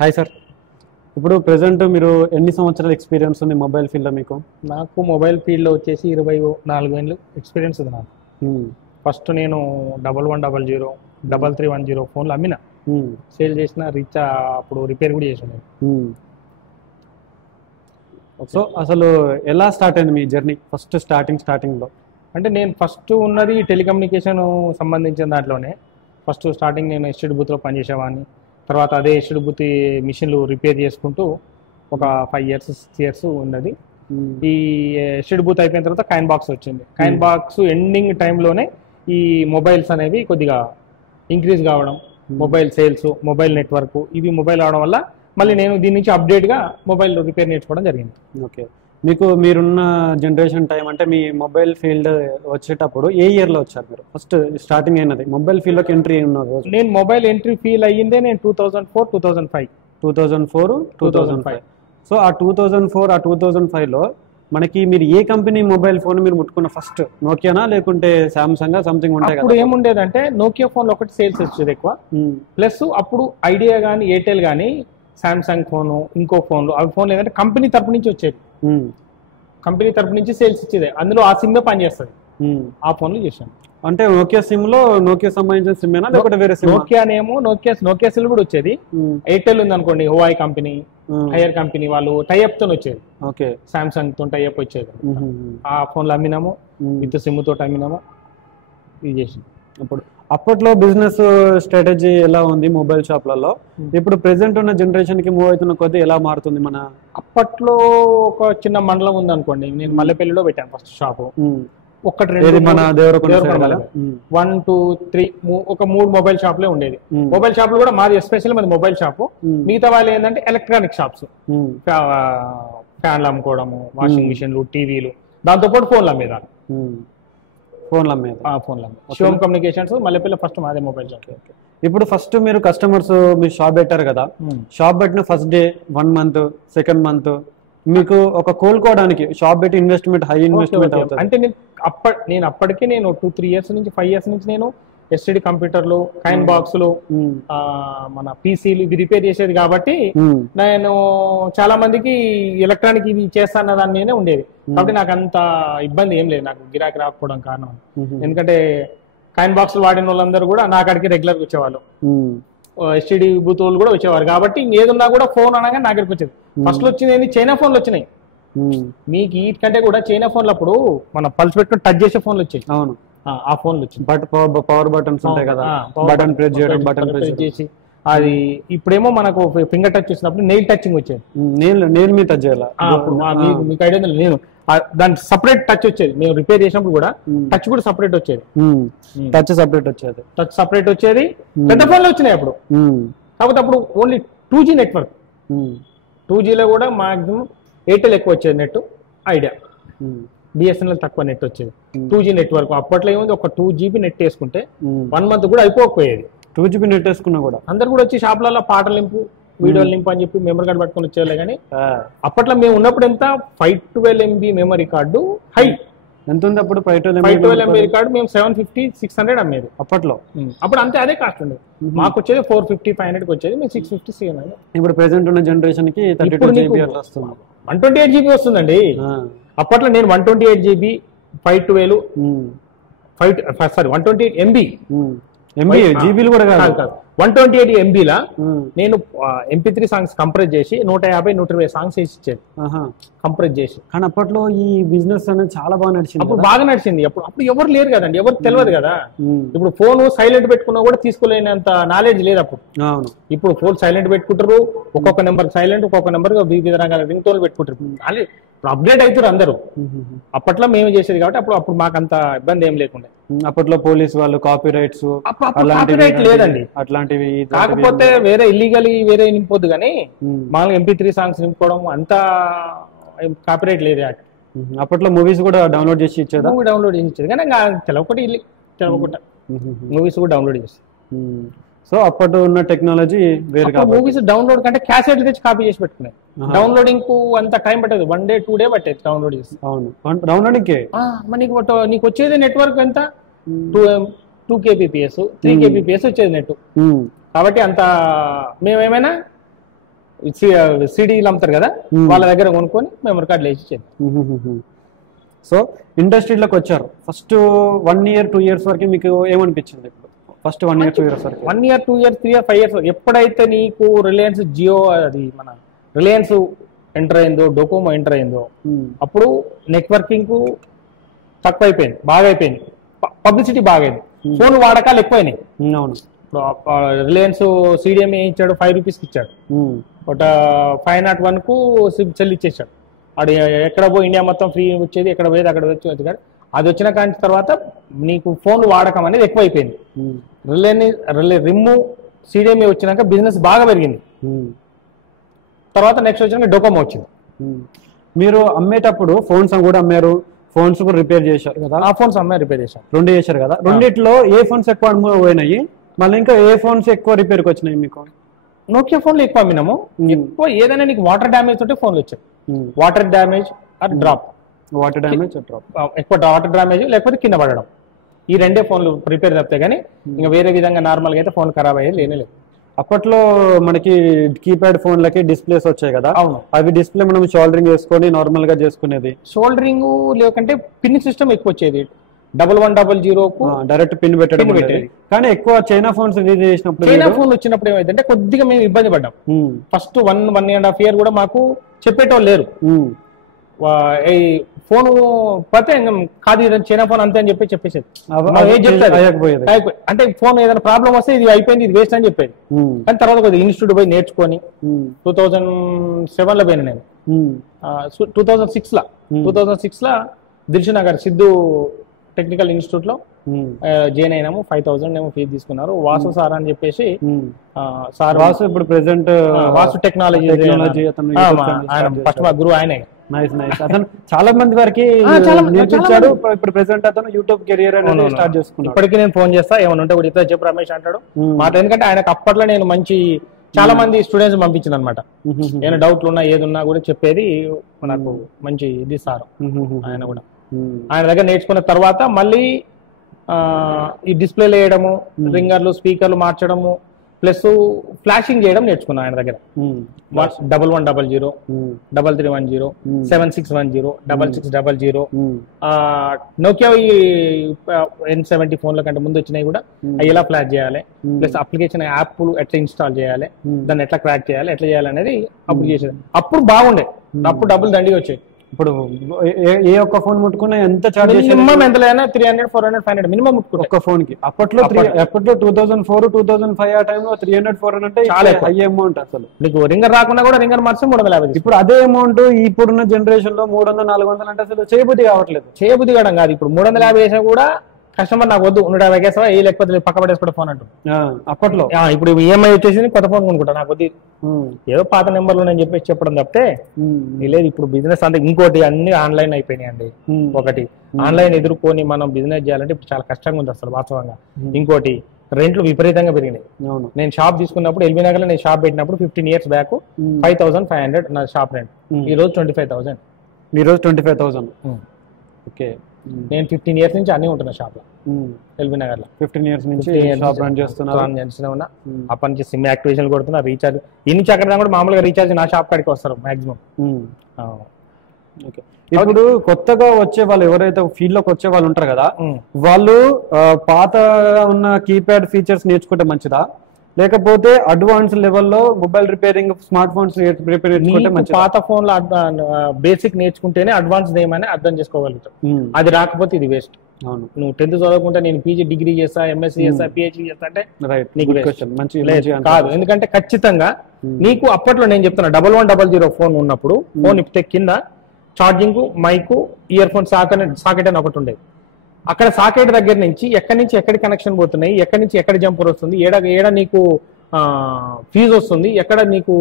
Hi sir. ఇప్పుడు present మీరు ఎన్ని సంవత్సరాల ఎక్స్పీరియన్స్ ఉంది మొబైల్ ఫీల్డ్లో మీకు? నాకు మొబైల్ ఫీల్డ్లో వచ్చేసి 24 ఏళ్ళు ఎక్స్పీరియన్స్ ఉంది నాకు. ఫస్ట్ నేను 1100 3310 ఫోన్లు అమ్మిన, సేల్ చేసిన, అప్పుడు రిపేర్ కూడా చేసిన. సో అసలు ఎలా స్టార్ట్ అయింది మీ జర్నీ? ఫస్ట్ స్టార్టింగ్లో అంటే నేను ఫస్ట్ ఉన్నది టెలికమ్యూనికేషన్ సంబంధించిన దాంట్లోనే. ఫస్ట్ స్టార్టింగ్ నేను ఎస్టీడీ బూత్లో పనిచేసేవాడిని. తర్వాత అదే ఎస్టీడీ బూత్ మిషన్లు రిపేర్ చేసుకుంటూ ఒక 5 years 6 years ఉన్నది. ఈ ఎస్టీడీ బూత్ అయిపోయిన తర్వాత కాయిన్ బాక్స్ వచ్చింది. కాయిన్ బాక్స్ ఎండింగ్ టైంలోనే ఈ మొబైల్స్ అనేవి కొద్దిగా ఇంక్రీజ్ కావడం, మొబైల్ సేల్స్, మొబైల్ నెట్వర్క్, ఇవి మొబైల్ అవడం వల్ల మళ్ళీ నేను దీని నుంచి అప్డేట్గా మొబైల్ రిపేర్ నేర్చుకోవడం జరిగింది. ఓకే, మీరున్న జనరేషన్ టైం అంటే మీ మొబైల్ ఫీల్డ్ వచ్చేటప్పుడు ఏ ఇయర్లో వచ్చారు మీరు? ఫస్ట్ స్టార్టింగ్ అయినది మొబైల్ ఫీల్డ్లోకి ఎంట్రీ అయినారు? నేను మొబైల్ ఎంట్రీ ఫీల్ అయ్యిందే నేను 2004 2005. సో ఆ 2004 ఆ 2005లో మనకి మీరు ఏ కంపెనీ మొబైల్ ఫోన్ మీరు ముట్టుకున్న? ఫస్ట్ నోకియానా లేకుంటే సామ్సంగ్ సంథింగ్ ఉంటాయి కదా? అప్పుడు ఏముండేదంటే నోకియా ఫోన్లు ఒకటి సేల్స్ వచ్చేది ఎక్కువ. ప్లస్ అప్పుడు ఐడియా కానీ ఎయిర్టెల్ కానీ సామ్సంగ్ ఫోను, ఇంకో ఫోన్లు, అవి ఫోన్లు ఏంటంటే కంపెనీ తరపు నుంచి వచ్చేది. కంపెనీ తరపు నుంచి సేల్స్ ఇచ్చేది. అందులో ఆ సిమ్ పనిచేస్తుంది. ఆ ఫోన్లు చేశాను. అంటే నోకియా సిమ్ లో నోకియా సంబంధించిన సిమ్ ఏనా లేకపోతే వేరే సిమ్? నోకియానేమో నోకియా సిమ్ కూడా వచ్చేది. ఎయిర్టెల్ ఉంది అనుకోండి, హువాయి కంపెనీ, హైయర్ కంపెనీ వాళ్ళు టైఅప్ తో వచ్చేది. ఓకే, సామ్సంగ్ తో టైఅప్ వచ్చేది. ఆ ఫోన్లు అమ్మినాము, విత్ సిమ్ తోటి అమ్మినాము, ఇది చేసి. అప్పట్లో బిజినెస్ స్ట్రాటజీ ఎలా ఉంది మొబైల్ షాప్లలో? ఇప్పుడు ప్రెసెంట్ ఉన్న జనరేషన్ కి మూవ్ అవుతున్న కొద్దీ ఎలా మారుతుంది మన? అప్పట్లో ఒక చిన్న మండలం ఉంది అనుకోండి, నేను మల్లెపల్లిలో పెట్టాను ఫస్ట్ షాపు. ఒకటి 1 2 3 ఒక 3 మొబైల్ షాపులే ఉండేది. మొబైల్ షాపులు కూడా మాది ఎస్పెషల్ మాది మొబైల్ షాపు. మిగతా వాళ్ళు ఏంటంటే ఎలక్ట్రానిక్ షాప్స్, ఫ్యాన్లు అమ్ముకోవడము, వాషింగ్ మిషన్లు, టీవీలు, దాంతోపాటు ఫోన్లు అమ్మేదాన్ని. ఫోన్ల షోమ్ కమ్యూనికేషన్స్ మల్లెపల్లి ఫస్ట్ మాదే మొబైల్ షాప్. ఇప్పుడు ఫస్ట్ మీరు కస్టమర్స్ మీరు షాప్ పెట్టారు కదా, షాప్ పెట్టిన first day 1 month second month మీకు ఒక కోలుకోవడానికి షాప్ పెట్టి ఇన్వెస్ట్మెంట్ హై ఇన్వెస్ట్మెంట్ అవుతుంది. అంటే నేను అప్పటికే 2-3 years నుంచి 5 years నుంచి నేను ఎస్టీడీ కంప్యూటర్లు, కాయిన్ బాక్సులు, మన పీసీలు ఇవి రిపేర్ చేసేది కాబట్టి నేను చాలా మందికి ఎలక్ట్రానిక్ ఇవి చేస్తాన్న దాని మీదనే ఉండేది. కాబట్టి నాకు అంత ఇబ్బంది ఏం లేదు, నాకు గిరాకీ రాకపోవడం కారణం. ఎందుకంటే కాయిన్ బాక్సులు వాడిన వాళ్ళందరూ కూడా నా కాడికి రెగ్యులర్గా వచ్చేవాళ్ళు, ఎస్టీడీ బూత్ వాళ్ళు కూడా వచ్చేవారు. కాబట్టి ఏదున్నా కూడా ఫోన్ అనగా నా దగ్గరికి వచ్చేది. ఫస్ట్ వచ్చింది చైనా ఫోన్లు వచ్చినాయి. మీకు వీటికంటే కూడా చైనా ఫోన్లు అప్పుడు మన పల్స్ పెట్టుకుని టచ్ చేసే ఫోన్లు వచ్చాయి. అవును, ఆ ఫోన్లు వచ్చి పవర్ బటన్స్ ఉంటాయి కదా, బటన్ ప్రెస్ చేయడం, బటన్ ప్రెస్ చేసి అది. ఇప్పుడేమో మనకు ఫింగర్ టచ్ చేసినప్పుడు నెయిల్ టచింగ్ వచ్చేది. నెయిల్ మీద టచ్ చేయాలి. మీకు ఐడియా నేను దాని సపరేట్ టచ్ వచ్చేది. మేము రిపేర్ చేసినప్పుడు కూడా టచ్ కూడా సపరేట్ వచ్చేది. టచ్ సపరేట్ వచ్చేది. పెద్ద ఫోన్లు వచ్చినాయి అప్పుడు. కాకపోతే అప్పుడు ఓన్లీ 2G నెట్వర్క్. 2Gలో కూడా మాక్సిమం ఎయిర్టెల్ ఎక్కువ వచ్చేది నెట్, ఐడియా, బిఎస్ఎన్ఎల్ తక్కువ నెట్ వచ్చేది. 2G నెట్వర్క్ అప్పట్లో ఏముంది, ఒక 2 GB నెట్ వేసుకుంటే 1 month కూడా అయిపోకపోయేది. 2 GB నెట్ వేసుకున్నా కూడా అందరు కూడా వచ్చి షాప్లలో పాటలు నింపు, వీడియోలు నింపు అని చెప్పి మెమరీ కార్డు పట్టుకొని వచ్చేవాళ్ళే. కానీ అప్పట్లో మేము ఉన్నప్పుడు ఎంత 512 MB మెమరీ కార్డు హై ఎంత ఉంది అప్పుడు? 512 MB రికార్డు మేము 750-600 అమ్మేది అప్పట్లో. అప్పుడు అంతే, అదే కాస్ట్ ఉండేది. మాకు వచ్చేది 450-500 వచ్చేది, మేము 650. ఇప్పుడు ప్రెసెంట్ ఉన్న జనరేషన్ కి 128 GB వస్తుందండి. అప్పట్లో నేను 128 GB 512 128 MB జీబీలు కూడా కాదు, 128 MB లా నేను MP3 సాంగ్స్ కంప్రెస్ చేసి 150-120 సాంగ్స్ వేసి ఇచ్చేది కంప్రెస్ చేసి. కానీ అప్పట్లో ఈ బిజినెస్ అనేది చాలా బాగా నడిచింది. అప్పుడు బాగా నడిచింది. అప్పుడు ఎవరు లేరు కదండి, ఎవరు తెలియదు కదా. ఇప్పుడు ఫోన్ సైలెంట్ పెట్టుకున్నా కూడా తీసుకోలేనంత నాలెడ్జ్ లేదు అప్పుడు. ఇప్పుడు ఫోన్ సైలెంట్ పెట్టుకుంటారు, ఒక్కొక్క నెంబర్ సైలెంట్, ఒక్కొక్క నెంబర్ వివిధ రకాల రింగ్ టోన్లు పెట్టుకుంటారు. అప్డేట్ అవుతారు అందరూ. అప్పట్లో మేము చేసేది కాబట్టి అప్పుడు మాకు అంత ఇబ్బంది ఏం లేకుండా. అప్పట్లో పోలీస్ వాళ్ళు కాపీ రైట్స్ లేదండి అట్లాంటివి. కాకపోతే వేరే ఇల్లీగల్ వేరే నింపొద్దు, కానీ మామూలుగా MP3 సాంగ్స్ నింపుకోవడం అంతా కాపీరైట్ లేదు. అప్పట్లో మూవీస్ కూడా డౌన్లోడ్ చేసి ఇచ్చేదా? డౌన్లోడ్ చేసి ఇచ్చేది, కానీ తెలవకుండా మూవీస్ కూడా డౌన్లోడ్ చేసి. సో అప్పట్లో ఉన్న టెక్నాలజీ వేరే. మూవీస్ డౌన్లోడ్ కంటే క్యాసెట్ తెచ్చి కాపీ చేసి పెట్టుకున్నాయి. డౌన్లోడింగ్ కు అంత టైం పట్టేది, 1 day 2 day పట్టేది డౌన్లోడ్ చేసి. అవును, డౌన్లోడింగ్ నీకు వచ్చేది నెట్వర్క్ ఎంత 2 kbps 3 kbps వచ్చేది నెట్. కాబట్టి అంత మేమేమైనా సిడీలు అమ్ముతారు కదా, వాళ్ళ దగ్గర కొనుక్కొని మెమరీ కార్డులు వేసి ఇచ్చేది. సో ఇండస్ట్రీలోకి వచ్చారు, ఫస్ట్ 1 year 2 years వరకు మీకు ఏమనిపించింది? ఇప్పుడు ఫస్ట్ 1 year 2 years వరకు, 1 year 2 years 3 years 5 years ఎప్పుడైతే నీకు రిలయన్స్ జియో, అది మన రిలయన్స్ ఎంటర్ అయిందో, డొకోమో ఎంటర్ అయిందో, అప్పుడు నెట్వర్కింగ్ తక్కువ అయిపోయింది, బాగా అయిపోయింది, పబ్లిసిటీ బాగా అయింది, ఫోన్ వాడకాలు ఎక్కువైనాయి. అవును. ఇప్పుడు రిలయన్స్ సిడిఎం ఏం ఇచ్చాడు, 5 రూపీస్కి ఇచ్చాడు, ఒక 501 కు చెల్లిచ్చేసాడు. అది ఎక్కడ పోయి ఇండియా మొత్తం ఫ్రీ వచ్చేది, ఎక్కడ పోయేది అక్కడ వచ్చేది కాదు. అది వచ్చిన కానీ తర్వాత నీకు ఫోన్ వాడకం అనేది ఎక్కువ అయిపోయింది. రిమ్ము సిడిఎంఏ వచ్చినాక బిజినెస్ బాగా పెరిగింది. తర్వాత నెక్స్ట్ వచ్చినాక డొకోమో వచ్చింది. మీరు అమ్మేటప్పుడు ఫోన్స్ కూడా అమ్మారు, ఫోన్స్ కూడా రిపేర్ చేశారు కదా? ఆ ఫోన్స్ అమ్మాయి రిపేర్ చేశారు, 2 చేశారు కదా. రెండిట్లో ఏ ఫోన్స్ ఎక్కువ అమ్ముడు పోయినాయి, మళ్ళీ ఇంకా ఏ ఫోన్స్ ఎక్కువ రిపేర్కి వచ్చినాయి మీకు? నోకియా ఫోన్లు ఎక్కువ అమ్మినాము. ఎక్కువ ఏదైనా నీకు వాటర్ డ్యామేజ్ తోటి ఫోన్లు వచ్చాయి, water damage are drop, water damage drop, ఎక్కువ వాటర్ డ్యామేజ్ లేకపోతే కింద పడడం, ఈ 2 ఫోన్లు రిపేర్ తప్పితే కానీ ఇంకా వేరే విధంగా నార్మల్గా అయితే ఫోన్ ఖరాబ్ అయ్యేది లేనే లేదు. అప్పట్లో మనకి కీప్యాడ్ ఫోన్లకి డిస్ప్లేస్ వచ్చాయి కదా, అవును, అవి డిస్ప్లే మనం షోల్డరింగ్ వేసుకొని నార్మల్ గా చేసుకునేది. షోల్డరింగ్ లేకంటే పిన్ సిస్టమ్ ఎక్కువ వచ్చేది, 1100 డైరెక్ట్ పిన్ పెట్టడం పెట్టేది. కానీ ఎక్కువ చైనా ఫోన్స్ రిలీజ్ చేసినప్పుడు, చైనా ఫోన్ వచ్చినప్పుడు ఏమైందంటే కొద్దిగా మేము ఇబ్బంది పడ్డాం. ఫస్ట్ 1.5 years కూడా మాకు చెప్పేటోళ్ళు లేరు. ఈ ఫోన్ పోతే కాదు చైనా ఫోన్ అంతే అని చెప్పేసేది. అంటే ఫోన్ ఏదైనా ప్రాబ్లం వస్తే ఇది అయిపోయింది, ఇది వేస్ట్ అని చెప్పేది. కానీ తర్వాత కొద్దిగా ఇన్స్టిట్యూట్ పోయి నేర్చుకొని 2007 లో పోయినా నేను, 2006 లో దిల్షునగర్ సిద్ధు టెక్నికల్ ఇన్స్టిట్యూట్ లో జాయిన్ అయినాము. 5,000 ఏమో ఫీజు తీసుకున్నారు. వాసు సార్ అని చెప్పేసి, సార్ వాసు ఇప్పుడు ప్రెసెంట్ వాసు టెక్నాలజీ ఫస్ట్ మా గురువు ఆయనే. Nice nice. అతను చాలా మంది వారికి నేర్పించాడు. ఇప్పుడు ప్రెసెంట్ అతను యూట్యూబ్ కెరియర్ అనేది స్టార్ట్ చేసుకున్నాడు. ఇప్పటికీ నేను ఫోన్ చేస్తా, ఏమైనా ఉంటే కూడా చెప్పు రమేష్ అంటాడు మాట. ఎందుకంటే ఆయనకు అప్పట్లో నేను మంచి చాలా మంది స్టూడెంట్స్ పంపించిన అనమాట. ఏమైనా డౌట్లు ఉన్నా ఏదున్నా కూడా చెప్పేది నాకు మంచి ఇది సార్ ఆయన కూడా. ఆయన దగ్గర నేర్చుకున్న తర్వాత మళ్ళీ ఈ డిస్ప్లేలు వేయడము, రింగర్లు, స్పీకర్లు మార్చడము, ప్లస్ ఫ్లాషింగ్ చేయడం నేర్చుకున్నాను ఆయన దగ్గర. 1100, 3310, 7610, 6600, నోకియా N70 ఫోన్ల కంటే ముందు వచ్చినాయి కూడా అవి ఎలా ఫ్లాష్ చేయాలి, ప్లస్ అప్లికేషన్ యాప్ ఎట్లా ఇన్స్టాల్ చేయాలి, దాన్ని ఎట్లా క్రాక్ చేయాలి, ఎట్లా చేయాలనేది అప్పుడు చేసేది. అప్పుడు బాగుండే, అప్పుడు డబ్బులు దండిగా వచ్చాయి. ఇప్పుడు ఏ ఒక్క ఫోన్ ముట్టుకున్నా ఎంత చార్జ్ మినిమం ఎంత లేనా 300, 400, 500 మినిమం ముట్టుకున్నా ఒక్క ఫోన్ కి. అప్పట్లో 2004, 2005 ఆ టైంలో 300, 400 అంటే చాలా హై అమౌంట్. అసలు నీకు రింగర్ రాకుండా కూడా రింగర్ మార్చి 350. ఇప్పుడు అదే అమౌంట్ ఇప్పుడున్న జనరేషన్ లో 300, 400 అంటే అసలు చేయబుద్ధి కావట్లేదు. చేయబుద్ధి కావడం కాదు, ఇప్పుడు 350 వేసినా కూడా కస్టమర్ నాకు వద్దు 150 వేసావా ఏ లేకపోతే పక్క పడేసుకోవడం ఫోన్ అంటూ. అప్పట్లో ఇప్పుడు ఈఎంఐ వచ్చేసి కొత్త ఫోన్ కొనుక్కుంటా, నాకు వద్దు ఏదో పాత నెంబర్లు నేను చెప్పేసి చెప్పడం తప్పితే లేదు. ఇప్పుడు బిజినెస్ అంటే ఇంకోటి అన్ని ఆన్లైన్ అయిపోయినాయి అండి. ఒకటి ఆన్లైన్ ఎదుర్కొని మనం బిజినెస్ చేయాలంటే ఇప్పుడు చాలా కష్టంగా ఉంది అసలు వాస్తవంగా. ఇంకోటి రెంట్లు విపరీతంగా పెరిగినాయి. నేను షాప్ తీసుకున్నప్పుడు ఎల్బీ నగర్ లో నేను షాప్ పెట్టినప్పుడు 15 years బ్యాక్ 5,500 నా షాప్ రెంట్. ఈ రోజు 25,000. ఈ రోజు 25,000. ఓకే, నేను 15 years నుంచి అన్ని ఉంటున్నా షాప్ లో ఎల్బీ నగర్ లో. 15 years నుంచి షాప్ రన్ చేస్తున్నా. అప్పటి నుంచి సిమ్ యాక్టివేషన్ కొడుతున్నా, రీఛార్జ్ ఈ నుంచి అక్కడ కూడా మామూలుగా రీఛార్జ్ నా షాప్ కాడికి వస్తారు మాక్సిమం. ఇప్పుడు కొత్తగా వచ్చే వాళ్ళు ఎవరైతే ఫీల్డ్ లోకి వచ్చే వాళ్ళు ఉంటారు కదా, వాళ్ళు పాత ఉన్న కీప్యాడ్ ఫీచర్స్ నేర్చుకుంటే మంచిదా, లేకపోతే అడ్వాన్స్ లెవెల్లో mobile repairing smart phones repair నేర్చుకుంటే మంచిదా? పాత ఫోన్ లో బేసిక్ నేర్చుకుంటేనే అడ్వాన్స్ ఏమని అర్థం చేసుకోగలుగుతాం. అది రాకపోతే ఇది వేస్ట్. అవును, నువ్వు 10th చదవకుంటే నేను పీజీ డిగ్రీ చేస్తా, ఎంఎస్సీ చేస్తా, పిహెచ్డీ చేస్తా అంటే నీకు కాదు. ఎందుకంటే ఖచ్చితంగా నీకు అప్పట్లో నేను చెప్తున్నా 1100 ఫోన్ ఉన్నప్పుడు ఫోన్ ఇప్పితే కింద charging, mic, earphone socket అని ఒకటి ఉండేది. అక్కడ సాకెట్ దగ్గర నుంచి ఎక్కడి కనెక్షన్ పోతున్నాయి, ఎక్కడి నుంచి ఎక్కడ జంపర్ వస్తుంది, ఏడ నీకు ఫీజు వస్తుంది, ఎక్కడ నీకు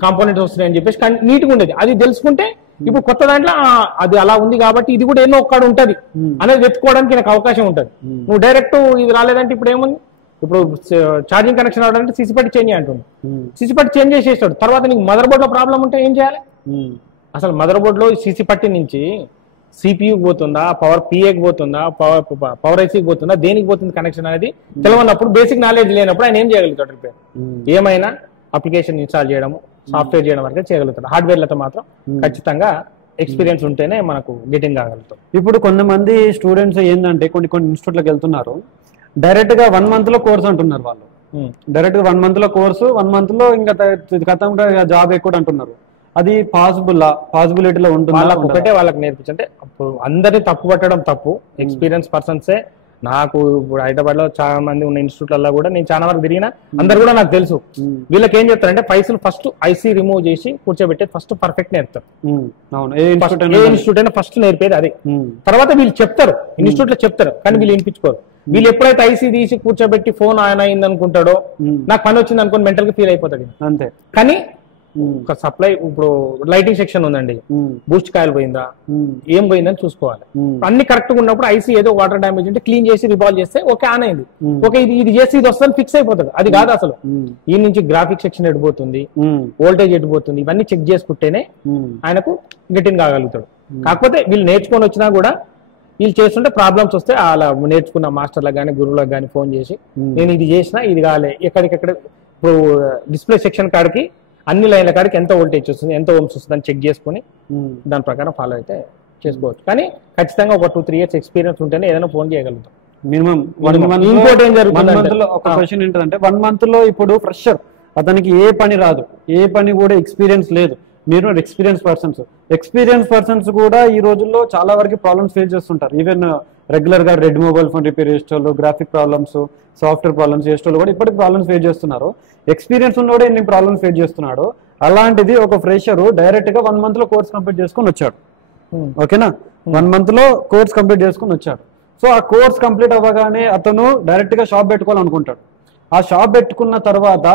కాంపోనెంట్స్ వస్తున్నాయి అని చెప్పేసి నీట్గా ఉండేది. అది తెలుసుకుంటే ఇప్పుడు కొత్త దాంట్లో అది అలా ఉంది కాబట్టి ఇది కూడా ఎన్నో ఒక్కడ ఉంటుంది అనేది వెతుకోవడానికి నాకు అవకాశం ఉంటుంది. నువ్వు డైరెక్ట్ ఇది రాలేదంటే ఇప్పుడు ఏముంది, ఇప్పుడు ఛార్జింగ్ కనెక్షన్ రావడానికి సిసి పట్టి చేంజ్ అంటుంది. సిసి పట్టి చేంజ్ చేసేస్తాడు. తర్వాత నీకు మదర్ బోర్డ్ లో ప్రాబ్లం ఉంటే ఏం చేయాలి? అసలు మదర్ బోర్డ్ లో సిసి పట్టి నుంచి సిపియుకి పోతుందా, పవర్ పిఏకి పోతుందా, పవర్ ఐసీకి పోతుందా, దేనికి పోతుంది కనెక్షన్ అనేది తెలియనప్పుడు, బేసిక్ నాలెడ్జ్ లేనప్పుడు ఆయన ఏం చేయగలుగుతాడు రిపేర్? ఏమైనా అప్లికేషన్ ఇన్స్టాల్ చేయడము, సాఫ్ట్వేర్ చేయడం వరకే చేయగలుగుతాడు. హార్డ్వేర్లతో మాత్రం ఖచ్చితంగా ఎక్స్పీరియన్స్ ఉంటేనే మనకు గెటింగ్ కాగలుగుతాం. ఇప్పుడు కొంతమంది స్టూడెంట్స్ ఏంటంటే కొన్ని ఇన్స్టిట్యూట్లకు వెళ్తున్నారు, డైరెక్ట్ గా 1 month లో కోర్స్ అంటున్నారు. వాళ్ళు డైరెక్ట్ గా 1 month లో కోర్సు, 1 month లో ఇంకా గతంగా జాబ్ ఎక్కువ అంటున్నారు. అది పాసిబిలిటీలో ఉంటుంది? వాళ్ళకి ఒకటే వాళ్ళకి నేర్పించంటే అందరినీ తప్పు పట్టడం తప్పు. ఎక్స్పీరియన్స్ పర్సన్సే నాకు ఇప్పుడు హైదరాబాద్ లో చాలా మంది ఉన్న ఇన్స్టిట్యూట్లలో కూడా నేను చాలా వరకు తిరిగినా, అందరు కూడా నాకు తెలుసు. వీళ్ళకి ఏం చెప్తారంటే పైసలు ఫస్ట్ ఐసీ రిమూవ్ చేసి కూర్చోబెట్టి ఫస్ట్ పర్ఫెక్ట్ నేర్పుతారు. ఏ ఇన్స్టిట్యూట్ అయినా ఫస్ట్ నేర్పేది అది. తర్వాత వీళ్ళు చెప్తారు, ఇన్స్టిట్యూట్ లో చెప్తారు, కానీ వీళ్ళు వినిపించుకోరు. వీళ్ళు ఎప్పుడైతే ఐసీ తీసి కూర్చోబెట్టి ఫోన్ ఆన్ అయింది అనుకుంటాడో, నాకు పని వచ్చింది అనుకుని మెంటల్ గా ఫీల్ అయిపోతాడు అంతే. కానీ ఒక సప్లై ఇప్పుడు లైటింగ్ సెక్షన్ ఉందండి, బూస్ట్ కాయలు పోయిందా, ఏం పోయిందని చూసుకోవాలి. అన్ని కరెక్ట్ గా ఉన్నప్పుడు ఐసీ ఏదో వాటర్ డ్యామేజ్ ఉంటే క్లీన్ చేసి రిబాల్వ్ చేస్తే ఓకే ఆన్ అయింది, ఓకే ఇది చేసి ఇది వస్తుంది ఫిక్స్ అయిపోతుంది. అది కాదు అసలు. ఈ నుంచి గ్రాఫిక్ సెక్షన్ ఎడిపోతుంది, వోల్టేజ్ ఎడిపోతుంది, ఇవన్నీ చెక్ చేసుకుంటేనే ఆయనకు గెటిన్ కాగలుగుతాడు. కాకపోతే వీళ్ళు నేర్చుకొని వచ్చినా కూడా వీళ్ళు చేస్తుంటే ప్రాబ్లమ్స్ వస్తే అలా నేర్చుకున్న మాస్టర్లకు కానీ గురువులకు కానీ ఫోన్ చేసి నేను ఇది చేసినా ఇది కాలే, ఎక్కడికెక్కడ ఇప్పుడు డిస్ప్లే సెక్షన్ కాడికి అన్ని లైన్ల కాడికి ఎంత వోల్టేజ్ వస్తుంది, ఎంత ఓమ్స్ వస్తుంది అని చెక్ చేసుకుని దాని ప్రకారం ఫాలో అయితే చేసుకోవచ్చు. కానీ ఖచ్చితంగా ఒక 2-3 years ఎక్స్పీరియన్స్ ఉంటేనే ఏదైనా ఫోన్ చేయగలుగుతాం మినిమం. ఇంకోటి ఏం జరుగుతుంది ఒక క్వశ్చన్ ఏంటంటే 1 month లో ఇప్పుడు ఫ్రెషర్, అతనికి ఏ పని రాదు, ఏ పని కూడా ఎక్స్పీరియన్స్ లేదు. మీరు ఎక్స్పీరియన్స్ పర్సన్స్ కూడా ఈ రోజుల్లో చాలా వరకు ప్రాబ్లమ్స్ ఫేస్ చేస్తుంటారు. ఈవెన్ రెగ్యులర్ గా రెడ్ మొబైల్ ఫోన్ రిపేర్ చేసేటోళ్ళు, గ్రాఫిక్ ప్రాబ్లమ్స్, సాఫ్ట్వేర్ ప్రాబ్లమ్స్ చేసేటోళ్ళు కూడా ఇప్పటికి ప్రాబ్లమ్స్ ఫేస్ చేస్తున్నారు. ఎక్స్పీరియన్స్ ఉన్నోడే ఎన్ని ప్రాబ్లమ్స్ ఫేస్ చేస్తున్నాడు. అలాంటిది ఒక ఫ్రెషర్ డైరెక్ట్ గా 1 month లో కోర్స్ కంప్లీట్ చేసుకుని వచ్చాడు. ఓకేనా, 1 month లో కోర్స్ కంప్లీట్ చేసుకుని వచ్చాడు. సో ఆ కోర్స్ కంప్లీట్ అవ్వగానే అతను డైరెక్ట్ గా షాప్ పెట్టుకోవాలనుకుంటాడు. ఆ షాప్ పెట్టుకున్న తర్వాత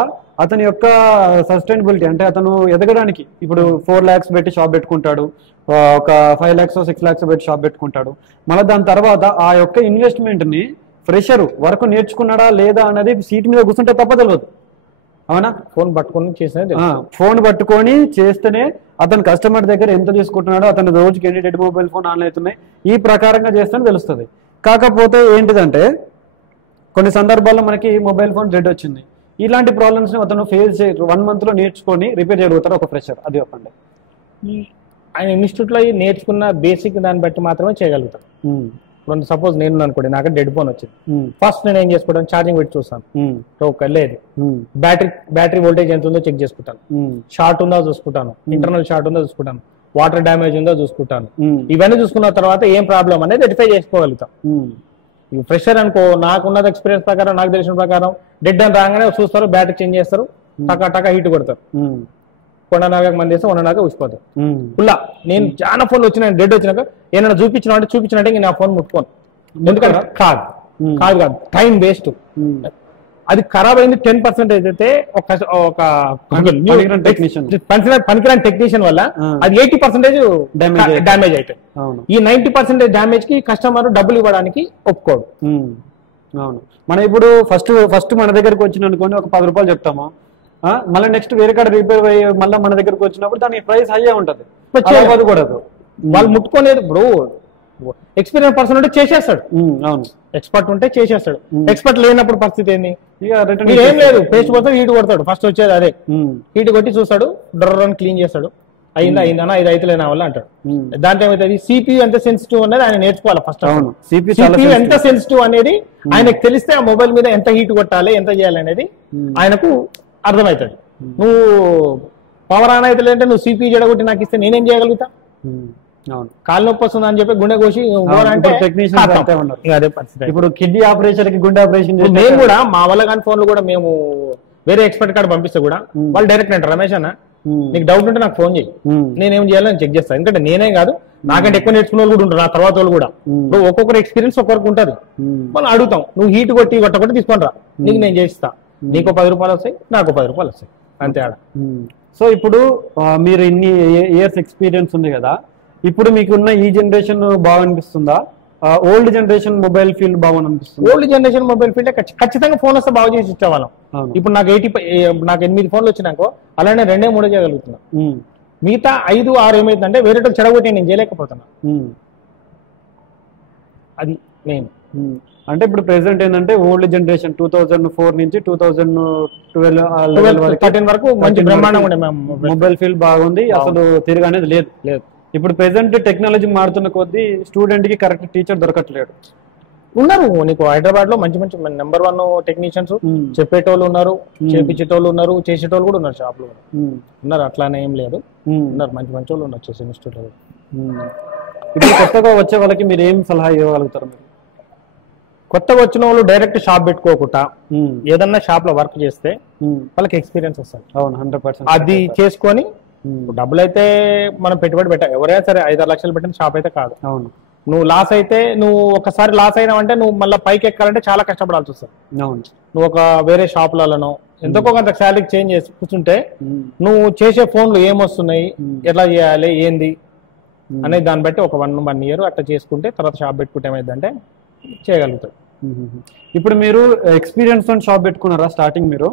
అతని యొక్క సస్టైనబిలిటీ అంటే అతను ఎదగడానికి ఇప్పుడు 4 lakhs పెట్టి షాప్ పెట్టుకుంటాడు, ఒక 5 lakhs 6 lakhs పెట్టి షాప్ పెట్టుకుంటాడు. మళ్ళీ దాని తర్వాత ఆ యొక్క ఇన్వెస్ట్మెంట్ ని ఫ్రెషర్ వర్క్ నేర్చుకున్నాడా లేదా అనేది సీట్ మీద కూర్చుంటే తప్ప తెలియదు. అవునా, ఫోన్ పట్టుకొని చేస్తే ఫోన్ పట్టుకొని చేస్తేనే అతను కస్టమర్ దగ్గర ఎంత తీసుకుంటున్నాడో, అతను రోజుకి ఎన్ని డెడ్ మొబైల్ ఫోన్ ఆన్ అవుతున్నాయి, ఈ ప్రకారంగా చేస్తేనే తెలుస్తుంది. కాకపోతే ఏంటిదంటే కొన్ని సందర్భాల్లో మనకి మొబైల్ ఫోన్ డెడ్ వచ్చింది. ఇలాంటి ప్రాబ్లమ్స్ ని అతను ఫేస్ 1 month లో నేర్చుకొని రిపేర్ చేయగలుగుతారు ఒక ఫ్రెషర్? అది చెప్పండి. ఆయన ఇన్స్టిట్యూట్ లో నేర్చుకున్న బేసిక్ దాన్ని బట్టి మాత్రమే చేయగలుగుతారు. ఇప్పుడు సపోజ్ నేను అనుకోండి, నాకు డెడ్ ఫోన్ వచ్చింది, ఫస్ట్ నేను ఏం చేసుకుంటాను, ఛార్జింగ్ పెట్టి చూస్తాను, లేదు బ్యాటరీ వోల్టేజ్ ఎంత ఉందో చెక్ చేసుకుంటాను, షార్ట్ ఉందో చూసుకుంటాను, ఇంటర్నల్ షార్ట్ ఉందో చూసుకుంటాను, వాటర్ డ్యామేజ్ ఉందో చూసుకుంటాను. ఇవన్నీ చూసుకున్న తర్వాత ఏం ప్రాబ్లం అనేది రెక్టిఫై చేసుకోగలుగుతాం. ఫ్రెషర్ అనుకో, నాకున్నది ఎక్స్పీరియన్స్ ప్రకారం, నాకు తెలిసిన ప్రకారం డెడ్ అని రాగానే చూస్తారు, బ్యాటరీ చేంజ్ చేస్తారు, టకా హీట్ కొడతారు, కొండనాగకు మంది చేస్తే కొండనాగ ఊసిపోతారు ఫుల్లా. నేను చాలా ఫోన్లు వచ్చిన డెడ్ వచ్చినాక ఏమైనా చూపించినట్టే నా ఫోన్ ముట్టుకోను. ఎందుకంటే కాదు టైం వేస్ట్. అది ఖరాబ్ అయింది 10% అయితే పనికిరాని టెక్నీషియన్ వల్ల అది 80% డ్యామేజ్ అవుతాయి. ఈ 90% డ్యామేజ్ కి కస్టమర్ డబ్బులు ఇవ్వడానికి ఒప్పుకోడు. అవును, మనం ఇప్పుడు ఫస్ట్ మన దగ్గరకు వచ్చిన అనుకోండి ఒక 10 రూపాయలు చెప్తాము, మళ్ళీ నెక్స్ట్ వేరే కాడ రిపేర్ అయ్యి మళ్ళీ మన దగ్గరకు వచ్చినప్పుడు దానికి ప్రైస్ హై ఉంటది, కూడదు. వాళ్ళు ముట్టుకోలేదు. ఇప్పుడు ఎక్స్పీరియన్స్ పర్సన్ ఉంటే చేసేస్తాడు, అవును, ఎక్స్పర్ట్ ఉంటే చేసేస్తాడు. ఎక్స్పర్ట్ లేనప్పుడు పరిస్థితి ఏంది, ఏం లేదు, పేస్ట్ కొడతాడు, హీట్ కొడతాడు. ఫస్ట్ వచ్చేది అదే, హీట్ కొట్టి చూస్తాడు, డ్రర్ అని క్లీన్ చేస్తాడు, అయిందన్నా ఇది అయితే నా వల్ల అంటాడు. దాంట్లో ఏమవుతుంది, సిపియూ ఎంత సెన్సిటివ్ అనేది ఆయన నేర్చుకోవాలి ఫస్ట్. సిపియూ ఎంత సెన్సిటివ్ అనేది ఆయనకు తెలిస్తే ఆ మొబైల్ మీద ఎంత హీట్ కొట్టాలి, ఎంత చేయాలి అనేది ఆయనకు అర్థమవుతుంది. నువ్వు పవర్ ఆన్ అయితే లేదంటే నువ్వు సిపియూ జడగొట్టి నాకు ఇస్తే నేనేం చేయగలుగుతా? కాలు నొప్పి వస్తుంది అని చెప్పి గుండె కోసి అదే పరిస్థితి. ఇప్పుడు కిడ్నీ ఆపరేషన్ కి గుండె ఆపరేషన్ నేను కూడా మా వల్ల కానీ ఫోన్లు కూడా మేము వేరే ఎక్స్పర్ట్ కార్డు పంపిస్తే కూడా వాళ్ళు డైరెక్ట్ అంటారు, రమేష్ అన్న నీకు డౌట్ ఉంటే నాకు ఫోన్ చేయి, నేనేం చేయాలని చెక్ చేస్తాను. ఎందుకంటే నేనే కాదు, నాకంటే ఎక్కువ నేర్చుకునే వాళ్ళు కూడా ఉంటారు, నా తర్వాత వాళ్ళు కూడా. ఇప్పుడు ఒక్కొక్కరు ఎక్స్పీరియన్స్ ఒక్కొక్కరికి ఉంటుంది. మనం అడుగుతాం, నువ్వు హీట్ కొట్టి తీసుకొని రా, నీకు నేను చేయిస్తా, నీకు 10 రూపాయలు వస్తాయి, నాకు 10 రూపాయలు వస్తాయి, అంతే ఆడ. సో ఇప్పుడు మీరు ఇన్ని ఇయర్స్ ఎక్స్పీరియన్స్ ఉంది కదా, ఇప్పుడు మీకున్న ఈ జనరేషన్ బాగా అనిపిస్తుందా, ఓల్డ్ జనరేషన్ మొబైల్ ఫీల్డ్ బాగా అనిపిస్తుంది? ఓల్డ్ జనరేషన్ మొబైల్ ఫీల్డ్ ఖచ్చితంగా ఫోన్ వస్తే బాగా చేసి ఇచ్చేవాళ్ళం. ఇప్పుడు నాకు 8 ఫోన్లు వచ్చినాకో అలానే 2-3 చేయగలుగుతున్నా. మిగతా 5-6 ఏమైతుందంటే వేరే చెడగొట్టి నేను చేయలేకపోతున్నా. అది మెయిన్. అంటే ఇప్పుడు ప్రెసెంట్ ఏంటంటే ఓల్డ్ జనరేషన్ 2004 నుంచి 2012 వరకు మంచి బ్రహ్మాండంగా ఉండే మొబైల్ ఫీల్డ్ బాగుంది, అసలు తిరిగి అనేది లేదు. ఇప్పుడు ప్రెసెంట్ టెక్నాలజీ మారుతున్న కొద్దీ స్టూడెంట్ కి కరెక్ట్ టీచర్ దొరకట్లేడు. ఉన్నారు నీకు హైదరాబాద్ లో మంచి మంచి నెంబర్ 1 టెక్నీషియన్స్ చెప్పేటోళ్ళు ఉన్నారు, చేపించేటోళ్ళు ఉన్నారు, చేసేటోళ్ళు కూడా ఉన్నారు, షాప్ లో ఉన్నారు, అట్లానే ఏం లేదు, ఉన్నారు మంచి మంచి వాళ్ళు ఉన్నారు చేసే ఇన్స్టిట్యూట్ లో. ఇప్పుడు కొత్తగా వచ్చే వాళ్ళకి మీరు ఏం సలహా ఇవ్వగలుగుతారు? మీరు కొత్తగా వచ్చిన వాళ్ళు డైరెక్ట్ షాప్ పెట్టుకోకుండా ఏదన్నా షాప్ లో వర్క్ చేస్తే వాళ్ళకి ఎక్స్పీరియన్స్ వస్తుంది. అవును, 100%. అది చేసుకొని డబ్బులు అయితే మనం పెట్టుబడి పెట్టాలి, ఎవరైనా సరే 5-6 లక్షలు పెట్టిన షాప్ అయితే కాదు. అవును, నువ్వు లాస్ అయితే నువ్వు ఒకసారి లాస్ అయినావంటే నువ్వు మళ్ళీ పైకి ఎక్కాలంటే చాలా కష్టపడాల్సి వస్తుంది. అవును, నువ్వు ఒక వేరే షాపులలో ఎంతో కొంత శాలరీ చేంజ్ చేసి కూర్చుంటే నువ్వు చేసే ఫోన్లు ఏమొస్తున్నాయి, ఎట్లా చేయాలి, ఏంది అనేది దాన్ని బట్టి ఒక 1 year అట్లా చేసుకుంటే తర్వాత షాప్ పెట్టుకుంటే ఏమైందంటే చేయగలుగుతాడు. ఇప్పుడు మీరు ఎక్స్పీరియన్స్ తో షాప్ పెట్టుకున్నారా స్టార్టింగ్? మీరు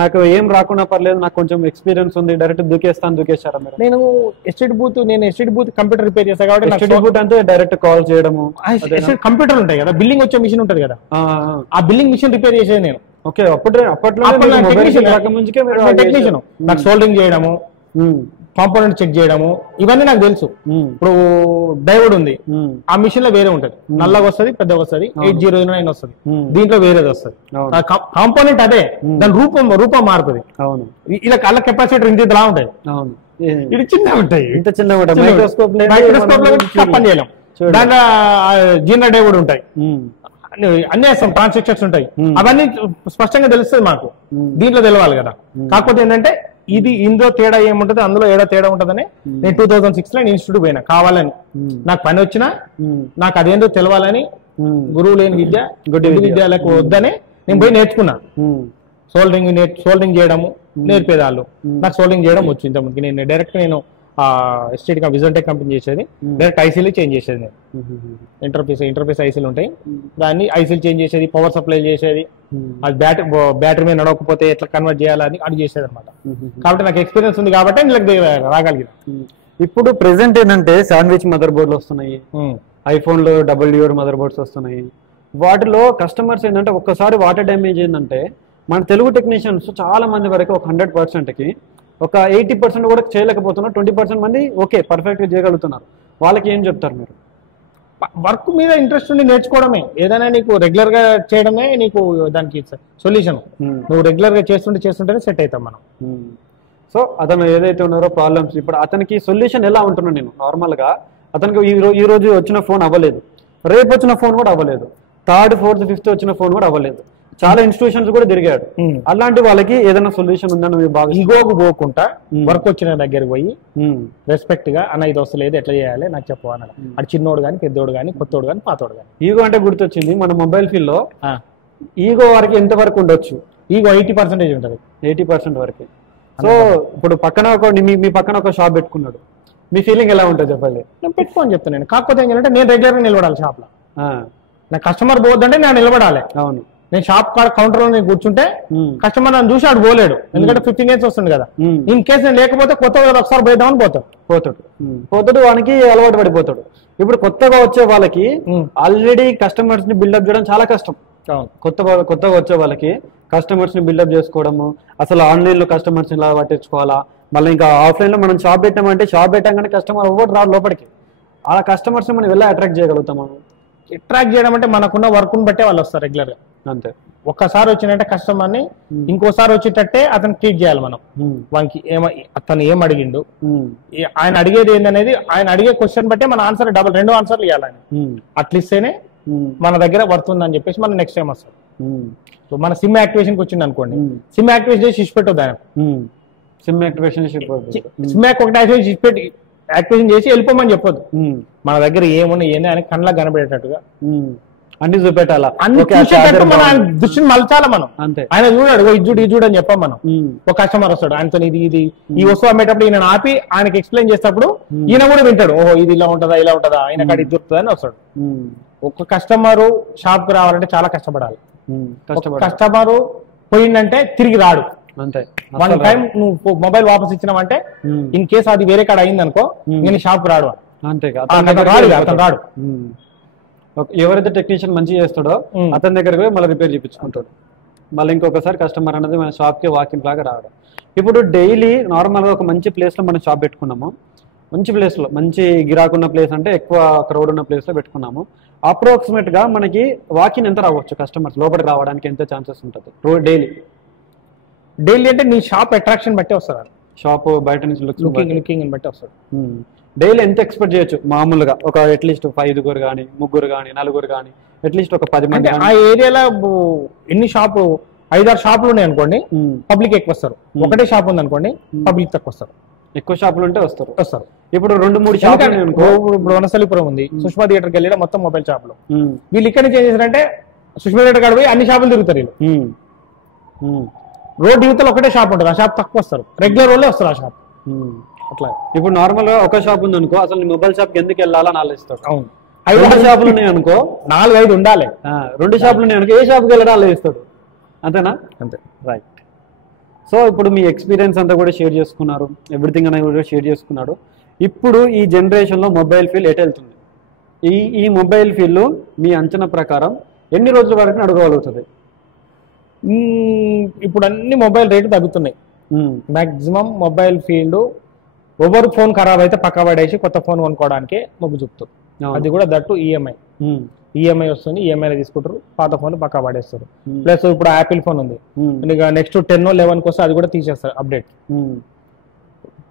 నాకు ఏం రాకుండా పర్లేదు, నాకు కొంచెం ఎక్స్పీరియన్స్ ఉంది, డైరెక్ట్ దూకేశారా మీరు? నేను ఎస్టీడీ బూత్ కంప్యూటర్ రిపేర్ చేస్తా కాబట్టి ఎస్టీడీ బూత్ అంటే డైరెక్ట్ కాల్ చేయడము, కంప్యూటర్ ఉంటాయి కదా, బిల్లింగ్ వచ్చే మిషన్ ఉంటుంది కదా, ఆ బిల్లింగ్ మిషన్ రిపేర్ చేసేది నేను. ఓకే, అప్పట్లో టెక్నీషియన్. నాకు సోల్డరింగ్ చేయడము, కాంపోనెంట్ చెక్ చేయడము, ఇవన్నీ నాకు తెలుసు. ఇప్పుడు డైవర్డ్ ఉంది, ఆ మిషన్ లో వేరే ఉంటది, నల్లగా వస్తుంది, పెద్దగా వస్తుంది, 8009 వస్తుంది, దీంట్లో వేరేది వస్తుంది. కాంపోనెంట్ అదే, దాని రూపం మారుతుంది. అవును, ఇలా కళ్ళ కెపాసిటీ ఇంతలా ఉంటాయి, ఇది చిన్నగా ఉంటాయి, ఇంత చిన్నగా ఉంటాయి, మైక్రోస్కోప్ లో పని చేయలేం. దాంట్లో జీనర్ డైవర్డ్ ఉంటాయి, అన్ని ట్రాన్సాక్షన్స్ ఉంటాయి, అవన్నీ స్పష్టంగా తెలుస్తుంది మాకు. దీంట్లో తెలవాలి కదా. కాకపోతే ఏంటంటే ఇది ఇందులో తేడా ఏముంటది, అందులో ఏడా తేడా ఉంటదని నేను 2006 లో ఇన్స్టిట్యూట్ పోయినా కావాలని. నాకు పని వచ్చినా నాకు అదేందో తెలవాలని, గురువు లేని విద్య గుడ్డి విద్యలకు వద్దనే నేను పోయి నేర్చుకున్నా. సోల్డరింగ్ చేయడము నేర్పేదాళ్ళు, నాకు సోల్డరింగ్ చేయడం వచ్చి ఇంతకుముందుకి. నేను డైరెక్ట్ ఎస్టీడీ విజన్టెక్ కంపెనీ చేసేది, డైరెక్ట్ ఐసీలు చేంజ్ చేసేది. నేను ఇంటర్ఫేస్ ఐసీలు ఉంటాయి, దాన్ని ఐసీలు చేంజ్ చేసేది, పవర్ సప్లై చేసేది, అది బ్యాటరీ మీద నడవకపోతే ఎట్లా కన్వర్ట్ చేయాలని అది చేసేది అనమాట. కాబట్టి నాకు ఎక్స్పీరియన్స్ ఉంది కాబట్టి నేను రాగలిగిన. ఇప్పుడు ప్రెసెంట్ ఏంటంటే శాండ్విచ్ మదర్ బోర్డులు వస్తున్నాయి, ఐఫోన్ లో WR మదర్ బోర్డ్స్ వస్తున్నాయి. వాటిలో కస్టమర్స్ ఏంటంటే ఒక్కసారి వాటర్ డ్యామేజ్ ఏంటంటే మన తెలుగు టెక్నీషియన్స్ చాలా మంది వరకు ఒక 100%కి ఒక 80% కూడా చేయలేకపోతున్నారు, 20% మంది ఓకే పర్ఫెక్ట్ గా చేయగలుగుతున్నారు. వాళ్ళకి ఏం చెప్తారు మీరు? వర్క్ మీద ఇంట్రెస్ట్ ఉండి నేర్చుకోవడమే, ఏదైనా నీకు రెగ్యులర్ గా చేయడమే నీకు దానికి సొల్యూషన్. నువ్వు రెగ్యులర్ గా చేస్తుంటేనే సెట్ అవుతాం మనం. సో అతను ఏదైతే ఉన్నారో ప్రాబ్లమ్స్, ఇప్పుడు అతనికి సొల్యూషన్ ఎలా ఉంటున్నాను నేను నార్మల్ గా, అతనికి ఈ రోజు వచ్చిన ఫోన్ అవ్వలేదు, రేపు వచ్చిన ఫోన్ కూడా అవ్వలేదు, 3rd, 4th, 5th వచ్చిన ఫోన్ కూడా అవ్వలేదు, చాలా ఇన్స్టిట్యూషన్స్ కూడా తిరిగాడు. అలాంటి వాళ్ళకి ఏదైనా సొల్యూషన్ ఉందని మీరు బాగా ఈగోకు పోకుండా వర్క్ వచ్చిన దగ్గరికి పోయి రెస్పెక్ట్ గా అన్న ఇది వస్తలేదు ఎట్లా చేయాలి నాకు చెప్పు అన్నాడు. అది చిన్నోడు కానీ, పెద్దోడు కానీ, కొత్తోడు కానీ, పాతోడు కానీ. ఈగో అంటే గుర్తొచ్చింది, మన మొబైల్ ఫీల్డ్ లో ఈగో వారికి ఎంత వరకు ఉండొచ్చు? ఈగో 80% ఉంటుంది, 80% వరకు. సో ఇప్పుడు మీ పక్కన ఒక షాప్ పెట్టుకున్నాడు, మీ ఫీలింగ్ ఎలా ఉంటుంది చెప్పండి? నేను పెట్టుకోని చెప్తాను. నేను కాకపోతే ఏంటంటే నేను రెగ్యులర్ గా నిలబడాలి షాప్ లో. నా కస్టమర్ పోద్దంటే నేను నిలబడాలి. అవును, నేను షాప్ కౌంటర్ లో నేను కూర్చుంటే కస్టమర్ నన్ను చూసి ఆడు పోలేడు, ఎందుకంటే 15 years వస్తుంది కదా. ఇన్ కేసు నేను లేకపోతే కొత్త ఒకసారి పోయిద్దామని పోతాడు, వానికి అలవాటు పడిపోతాడు. ఇప్పుడు కొత్తగా వచ్చే వాళ్ళకి ఆల్రెడీ కస్టమర్స్ ని బిల్డప్ చేయడం చాలా కష్టం. కొత్తగా వచ్చే వాళ్ళకి కస్టమర్స్ ని బిల్డప్ చేసుకోవడము, అసలు ఆన్లైన్ లో కస్టమర్స్ ఇలా పట్టించుకోవాలా, మళ్ళీ ఇంకా ఆఫ్లైన్ లో మనం షాప్ పెట్టామంటే షాప్ పెట్టాగానే కస్టమర్ ఎవరు రాదు లోపలికి. ఆ కస్టమర్స్ మనం ఎలా అట్రాక్ట్ చేయగలుగుతాం? మనం అట్రాక్ట్ చేయడం అంటే మనకున్న వర్క్ ని బట్టే వాళ్ళు వస్తారు రెగ్యులర్ గా. అంతే, ఒక్కసారి వచ్చినట్టే కస్టమర్ ని ఇంకోసారి వచ్చేటట్టే అతను ట్రీట్ చేయాలి మనం. వానికి అతను ఏం అడిగిండు, ఆయన అడిగేది ఏందనేది, ఆయన అడిగే క్వశ్చన్ బట్టే మన ఆన్సర్ 2 ఆన్సర్లు ఇవ్వాలి. అట్లా ఇస్తేనే మన దగ్గర వర్త్ ఉందని చెప్పేసి మనం నెక్స్ట్ టైం వస్తాం. సో మన సిమ్ యాక్టివేషన్కి వచ్చింది అనుకోండి, సిమ్ యాక్టివేషన్ చేసి ఇచ్చి పెట్టొద్దు ఆయన. సిమ్ యాక్టివేషన్ యాక్టివేషన్ చేసి వెళ్ళిపోమని చెప్పొద్దు. మన దగ్గర ఏమున్నా ఏంది ఆయన కళ్ళకి కనబడేటట్టుగా అన్ని చూపెట్టాలా, మన దృష్టిని మలచాలా మనం. ఆయన చూడాడు ఇది చూడు అని చెప్పాం మనం. ఒక కస్టమర్ వస్తాడు, ఆయనతో ఇది ఈ వస్తువు అమ్మేటప్పుడు ఈయన ఆపి ఆయనకి ఎక్స్ప్లెయిన్ చేసేటప్పుడు ఈయన కూడా వింటాడు, ఓహో ఇది ఇలా ఉంటుందా ఇలా ఉంటుందా, ఆయన కాడ ఇది దొరుకుతుంది అని వస్తాడు. ఒక కస్టమర్ షాప్ కి రావాలంటే చాలా కష్టపడాలి. కస్టమర్ పోయిందంటే తిరిగి రాడు. అంతే, 1 టైం నువ్వు మొబైల్ వాపస్ ఇచ్చినావంటే ఇన్ కేసు అది వేరే కాడ అయింది అనుకో, నేను షాప్ రాడు. అంతే, అతను రాడు. ఎవరైతే టెక్నీషియన్ మంచిగా చేస్తాడో అతని దగ్గర పోయి మళ్ళీ రిపేర్ చేయించుకుంటాడు. మళ్ళీ ఇంకొకసారి కస్టమర్ అనేది మన షాప్కి వాకింగ్ లాగా రావడం. ఇప్పుడు డైలీ నార్మల్గా ఒక మంచి ప్లేస్లో మనం షాప్ పెట్టుకున్నాము, మంచి ప్లేస్లో, మంచి గిరాకున్న ప్లేస్ అంటే ఎక్కువ క్రౌడ్ ఉన్న ప్లేస్లో పెట్టుకున్నాము. అప్రాక్సిమేట్గా మనకి వాకింగ్ ఎంత రావచ్చు, కస్టమర్స్ లోపలికి రావడానికి ఎంత ఛాన్సెస్ ఉంటుంది డైలీ అంటే నీ షాప్ అట్రాక్షన్ బట్టి వస్తారు, షాప్ బయట నుంచి లుకింగ్ బట్టి వస్తారు. డైలీ ఎంత ఎక్స్పెక్ట్ చేయొచ్చు మామూలుగా? ఒక అట్లీస్ట్ 5 కానీ 3 కానీ 4 కానీ అట్లీస్ట్ ఒక 10 మంది. ఆ ఏరియాలో ఎన్ని షాపు 5-6 షాపులు ఉన్నాయి అనుకోండి, పబ్లిక్ ఎక్కువ వస్తారు. ఒకటే షాప్ ఉంది అనుకోండి, పబ్లిక్ తక్కువ వస్తారు. ఎక్కువ షాపులు ఉంటే వస్తారు. ఇప్పుడు 2-3 షాపులు ఇప్పుడు వనస్థలిపురం ఉంది, సుష్మా థియేటర్కి వెళ్ళి మొత్తం మొబైల్ షాపులు. వీళ్ళు ఇక్కడ నుంచి ఏం చేశారంటే సుష్మా థియేటర్ కాడ పోయి అన్ని షాపులు తిరుగుతారు వీళ్ళు. రోడ్ యువతలో ఒకటే షాప్ ఉంటుంది, ఆ షాప్ తక్కువ వస్తారు, రెగ్యులర్ వాళ్ళే వస్తారు ఆ షాప్. అట్లా ఇప్పుడు నార్మల్ గా ఒక షాప్ ఉంది అనుకో, అసలు మొబైల్ షాప్ ఎందుకు వెళ్ళాలని ఆలోచిస్తాడు. అవును, 5 షాపులు ఉన్నాయి అనుకో, 4-5 ఉండాలి. 2 షాపులు ఉన్నాయి అనుకో, ఏ షాప్కి వెళ్ళడం ఆలోచిస్తాడు. అంతేనా? అంతే, రైట్. సో ఇప్పుడు మీ ఎక్స్పీరియన్స్ అంతా కూడా షేర్ చేసుకున్నారు, ఎవ్రీథింగ్ అనేది కూడా షేర్ చేసుకున్నాడు. ఇప్పుడు ఈ జనరేషన్లో మొబైల్ ఫీల్డ్ ఎటు వెళ్తుంది? ఈ మొబైల్ ఫీల్డ్ మీ అంచనా ప్రకారం ఎన్ని రోజుల వరకు నడవగలుగుతుంది? ఇప్పుడు అన్ని మొబైల్ రేటు తగ్గుతున్నాయి. మాక్సిమం మొబైల్ ఫీల్డ్ ఎవరు ఫోన్ ఖరాబ్ అయితే పక్క పడేసి కొత్త ఫోన్ కొనుక్కోవడానికి మొగ్గు చూపుతారు. అది కూడా దట్టు ఈఎంఐ వస్తుంది, ఈఎంఐలో తీసుకుంటారు, పాత ఫోన్ పక్క పడేస్తారు. ప్లస్ ఇప్పుడు యాపిల్ ఫోన్ ఉంది, నెక్స్ట్ 10-11 వస్తే అది కూడా తీసేస్తారు అప్డేట్.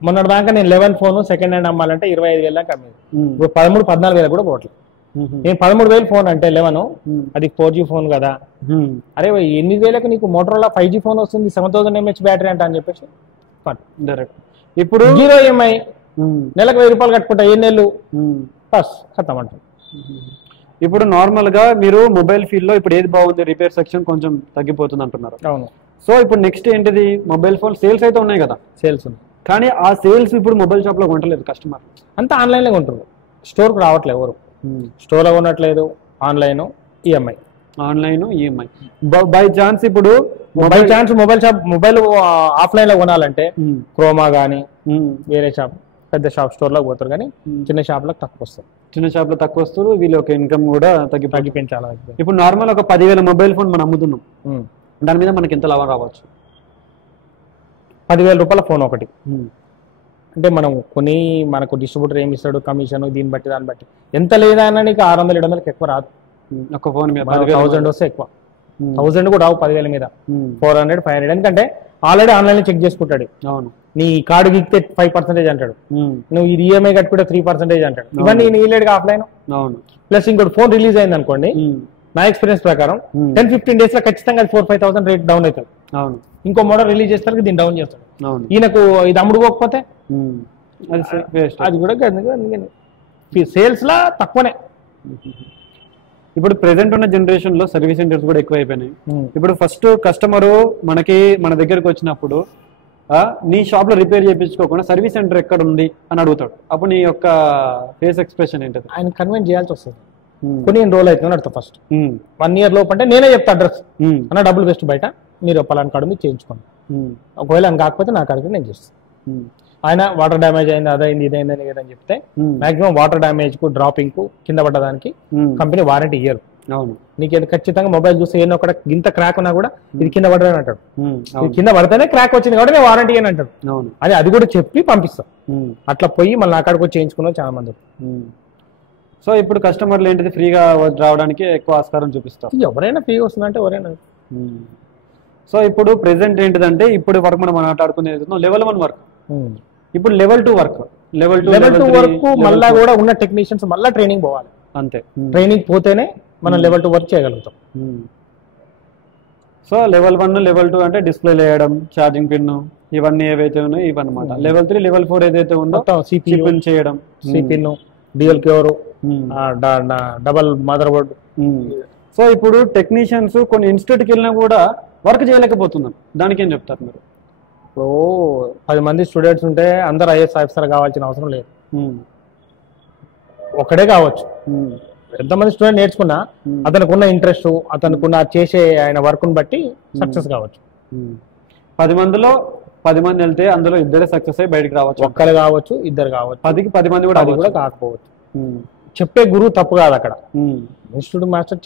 మొన్నటి దాకా నేను 11 ఫోన్ సెకండ్ హ్యాండ్ అమ్మాలంటే 25,000 దాకా అమ్మేది. ఇప్పుడు 13-14,000 కూడా పోవట్లేదు. నేను 13,000 ఫోన్ అంటే 11 అది 4G ఫోన్ కదా, అరే 8,000కు నీకు మోటరోలా 5G ఫోన్ వస్తుంది, 7000 mAh బ్యాటరీ అంట అని చెప్పేసి డైరెక్ట్. ఇప్పుడు 0 EMI నెలకు 1000 రూపాయలు కట్టుకుంటా, 7 నెలలు బస్ ఖతం అంట. ఇప్పుడు నార్మల్ గా మీరు మొబైల్ ఫీల్డ్ లో ఇప్పుడు ఏది బాగుంది, రిపేర్ సెక్షన్ కొంచెం తగ్గిపోతుంది అంటున్నారు. అవును. సో ఇప్పుడు నెక్స్ట్ ఏంటిది, మొబైల్ ఫోన్ సేల్స్ అయితే ఉన్నాయి కదా, సేల్స్ ఉన్నాయి, కానీ ఆ సేల్స్ ఇప్పుడు మొబైల్ షాప్ లో కొంటలేదు కస్టమర్, అంతా ఆన్లైన్ లో కొంటారు. స్టోర్ కు రావట్లేదు ఎవరు, స్టోర్ లో కొనట్లేదు, ఆన్లైన్ ఈఎంఐ బై ఛాన్స్. ఇప్పుడు మొబైల్ షాప్ మొబైల్ ఆఫ్లైన్ లో కొనాలంటే క్రోమా గానీ వేరే షాప్ పెద్ద షాప్ స్టోర్ లోకి పోతారు, కానీ చిన్న షాప్ లో తక్కువ వస్తారు. చిన్న షాప్ లో తక్కువ వస్తారు, వీళ్ళ యొక్క ఇన్కమ్ కూడా తగ్గిపోయింది చాలా. ఇప్పుడు నార్మల్ ఒక 10,000 మొబైల్ ఫోన్ మనం అమ్ముతున్నాం, దాని మీద మనకి ఎంత లాభం రావచ్చు? 10,000 రూపాయల ఫోన్ ఒకటి అంటే మనం కొని మనకు డిస్ట్రిబ్యూటర్ ఏమి ఇస్తాడు కమిషన్, దీన్ని బట్టి దాన్ని బట్టి ఎంత లేదన్నా నీకు 600-700 ఎక్కువ రాదు. ఒక ఫోన్ మీద 1000 వస్తే ఎక్కువ, 1000 కూడా రావు 10,000 మీద, 400-500. ఎందుకంటే ఆల్రెడీ ఆన్లైన్ లో చెక్ చేసుకుంటాడు. అవును, నీ కార్డు గిక్తే 5% అంటాడు, నువ్వు ఇది ఈఎంఐ కట్టుకుంటే 3% అంటాడు. ఇవన్నీ నీలేడుగా ఆఫ్లైన్. అవును. ప్లస్ ఇంకోటి ఫోన్ రిలీజ్ అయింది అనుకోండి, నా ఎక్స్పీరియన్స్ ప్రకారం 10-15 days లో ఖచ్చితంగా 4,000-5,000 రేట్ డౌన్ అవుతుంది. అవును. ఇంకో మోడల్ రిలీజ్ చేస్తారు, దీన్ని డౌన్ చేస్తాడు. ఈయనకు ఇది అమ్ముడుకోకపోతే అది కూడా సేల్స్ లా తక్కువనే. ఇప్పుడు ప్రెసెంట్ ఉన్న జనరేషన్ లో సర్వీస్ సెంటర్స్ కూడా ఎక్కువ అయిపోయినాయి. ఇప్పుడు ఫస్ట్ కస్టమరు మన దగ్గరకు వచ్చినప్పుడు నీ షాప్ లో రిపేర్ చేయించుకోకుండా సర్వీస్ సెంటర్ ఎక్కడ ఉంది అని అడుగుతాడు. అప్పుడు నీ యొక్క ఫేస్ ఎక్స్ప్రెషన్ ఏంటది? ఆయన కన్విన్స్ చేయాల్సి వస్తుంది. కొన్ని రోజులు అవుతుంది అడుగుతా. ఫస్ట్ 1 year లోపు అంటే నేనే చెప్తా అడ్రస్ అన్న, డబ్బులు వేస్ట్ బయట, మీరు పలానా కాడు మీరు చేయించుకోండి. ఒకవేళ అని కాకపోతే నా కాడికి నేను చేస్తాను. ఆయన వాటర్ డ్యామేజ్ అయింది, అదైంది, ఇదైంది అని చెప్తే మాక్సిమం వాటర్ డ్యామేజ్ కు డ్రాపింగ్ కు కింద పడ్డదానికి కంపెనీ వారంటీ ఇయ్యరు. నీకు ఖచ్చితంగా మొబైల్ చూస్తే ఏదో ఒక ఇంత క్రాక్ ఉన్నా కూడా ఇది కింద పడదని అంటాడు. ఇది కింద పడితేనే క్రాక్ వచ్చింది కాబట్టి నేను వారంటీ అని అంటాడు. అది కూడా చెప్పి పంపిస్తాం. అట్లా పోయి మళ్ళీ నా కాడికి వచ్చి చేయించుకున్న చాలా మంది. సో ఇప్పుడు కస్టమర్లు ఏంటిది ఫ్రీగా రావడానికి ఎక్కువ ఆస్కారం చూపిస్తారు. ఎవరైనా ఫ్రీగా వస్తుందంటే ఎవరైనా. సో ఇప్పుడు ప్రెసెంట్ ఏంటిదంటే ఇప్పుడు వరకు మనం మాట్లాడుకునేది లెవెల్ 1 వర్క్, ఇప్పుడు లెవెల్ 2 వర్క్. లెవెల్ 2 వర్క్ మళ్ళా కూడా ఉన్న టెక్నీషియన్స్ మళ్ళీ ట్రైనింగ్ పోవాలి. అంతే, ట్రైనింగ్ పోతేనే మనం లెవెల్ 2 వర్క్ చేయగలుగుతాం. సో లెవెల్ 1 లెవెల్ 2 అంటే డిస్ప్లే వేయడం, ఛార్జింగ్ పిన్, ఇవన్నీ ఏవైతే ఉన్నాయో ఇవన్నమాట. లెవెల్ 3 లెవెల్ 4 ఏదైతే ఉందో సిపియు చేయడం, C pin, dual core, double mother board. So ఇప్పుడు టెక్నీషియన్స్ కొన్ని ఇన్స్టిట్యూట్కి వెళ్ళినా కూడా వర్క్ చేయలేకపోతున్నాం, దానికి ఏం చెప్తారు మీరు? ఇప్పుడు 10 మంది స్టూడెంట్స్ ఉంటే అందరు ఐఏఎస్ ఆఫీసర్ కావాల్సిన అవసరం లేదు, ఒకడే కావచ్చు. ఎంతమంది స్టూడెంట్ నేర్చుకున్నా అతనికి ఉన్న ఇంట్రెస్ట్, అతనికి ఉన్న చేసే ఆయన వర్క్ ని బట్టి సక్సెస్ కావచ్చు. 10 మందిలో 10 మంది వెళ్తే అందులో ఇద్దరే సక్సెస్ అయ్యి బయటకు రావచ్చు. ఒక్కరు కావచ్చు, ఇద్దరు కావచ్చు, 10కి 10 మంది కూడా అది కూడా కాకపోవచ్చు. చెప్పే గురువు తప్పు కాదు అక్కడ. Institute master